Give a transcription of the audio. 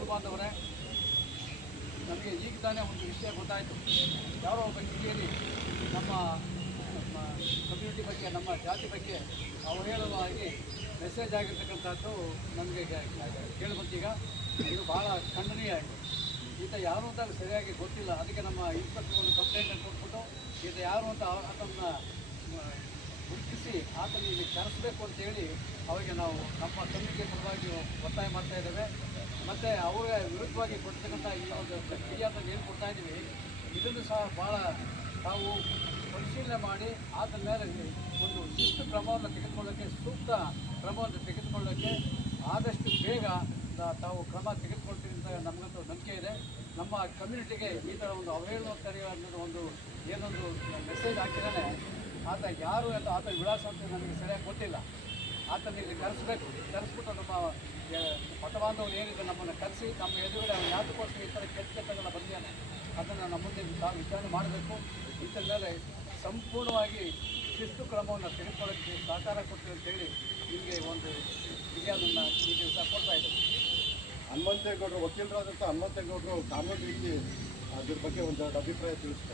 ಬಂಧು ಬಾಂಧವರೇ, ನಮಗೆ ಈಗ ತಾನೇ ಒಂದು ವಿಷಯ ಗೊತ್ತಾಯಿತು. ಯಾರೋ ಒಬ್ಬ ಹಿರಿಯರಿ ನಮ್ಮ ಕಮ್ಯುನಿಟಿ ಬಗ್ಗೆ, ನಮ್ಮ ಜಾತಿ ಬಗ್ಗೆ ಅವಹೇಳನವಾಗಿ ಮೆಸೇಜ್ ಆಗಿರ್ತಕ್ಕಂಥದ್ದು ನಮಗೆ ಕೇಳಿಬಂತೀಗ. ಇದು ಭಾಳ ಖಂಡನೀಯ ಆಯಿತು. ಈತ ಯಾರು ಅಂತ ಸರಿಯಾಗಿ ಗೊತ್ತಿಲ್ಲ. ಅದಕ್ಕೆ ನಮ್ಮ ಇನ್ಸ್ಪೆಕ್ಟರ್ ಒಂದು ಕಂಪ್ಲೇಂಟನ್ನು ಕೊಟ್ಬಿಟ್ಟು ಈತ ಯಾರು ಅಂತ ಆತನ ಗುರುತಿಸಿ ಆತನಿಗೆ ಕರೆಸಬೇಕು ಅಂತೇಳಿ ಅವರಿಗೆ ನಾವು ನಮ್ಮ ಕಮ್ಯುನಿಟಿ ಪರವಾಗಿ ಒತ್ತಾಯ ಮಾಡ್ತಾಯಿದ್ದೇವೆ. ಮತ್ತು ಅವರ ವಿರುದ್ಧವಾಗಿ ಕೊಡ್ತಕ್ಕಂಥ ಈ ಒಂದು ಫಿರ್ಯಾದನ್ನು ಏನು ಕೊಡ್ತಾಯಿದ್ದೀವಿ, ಇದನ್ನು ಸಹ ಭಾಳ ತಾವು ಪರಿಶೀಲನೆ ಮಾಡಿ ಆದ ಮೇಲೆ ಒಂದು ಶಿಸ್ತು ಕ್ರಮವನ್ನು ತೆಗೆದುಕೊಳ್ಳೋಕ್ಕೆ, ಸೂಕ್ತ ಕ್ರಮವನ್ನು ತೆಗೆದುಕೊಳ್ಳೋಕ್ಕೆ ಆದಷ್ಟು ಬೇಗ ತಾವು ಕ್ರಮ ತೆಗೆದುಕೊಳ್ತೀವಿ ಅಂತ ನಮಗಂತೂ ನಂಬಿಕೆ ಇದೆ. ನಮ್ಮ ಕಮ್ಯುನಿಟಿಗೆ ಈ ಥರ ಒಂದು ಅವಹೇಳನಕಾರಿ ಅನ್ನೋದು ಒಂದು ಏನೊಂದು ಮೆಸೇಜ್ ಹಾಕಿದ್ದಾನೆ. ಆತ ಯಾರು ಅಂತ ಆತನ ವಿಳಾಸ ಅಂತ ನಮಗೆ ಸರಿಯಾಗಿ ಗೊತ್ತಿಲ್ಲ. ಆತನಿಗೆ ಕರೆಸಬೇಕು, ಕರೆಸ್ಬಿಟ್ಟು ನಮ್ಮ ಮತಬಾಂಧವರು ಏನಿದೆ ನಮ್ಮನ್ನು ಕರೆಸಿ ನಮ್ಮ ಎದುರುಗಡೆ ಅವನು ಯಾತಕ್ಕೋಸ್ಕರ ಈ ಥರ ಕೆಟ್ಟದೆಲ್ಲ ಬಂದಿದ್ದಾನೆ ಅದನ್ನು ನಮ್ಮ ಮುಂದೆ ತಾವು ವಿಚಾರಣೆ ಮಾಡಬೇಕು. ಇದರ ಮೇಲೆ ಸಂಪೂರ್ಣವಾಗಿ ಶಿಸ್ತು ಕ್ರಮವನ್ನು ತೆಗೆದುಕೊಳ್ಳೋಕ್ಕೆ ಸಹಕಾರ ಕೊಡ್ತೀವಿ ಅಂತೇಳಿ ನಿಮಗೆ ಒಂದು ಫಿರ್ಯಾದನ್ನು ಈ ದಿವಸ ಕೊಡ್ತಾ ಇದ್ದೇವೆ. ಹನುಮಂತೇಗೌಡರು ವಕೀಲರಾದಂಥ ಹನುಮಂತೇಗೌಡರು ಕಾನೂನು ರೀತಿ ಅದ್ರ ಬಗ್ಗೆ ಒಂದೆರಡು ಅಭಿಪ್ರಾಯ ತಿಳಿಸ್ತಾರೆ.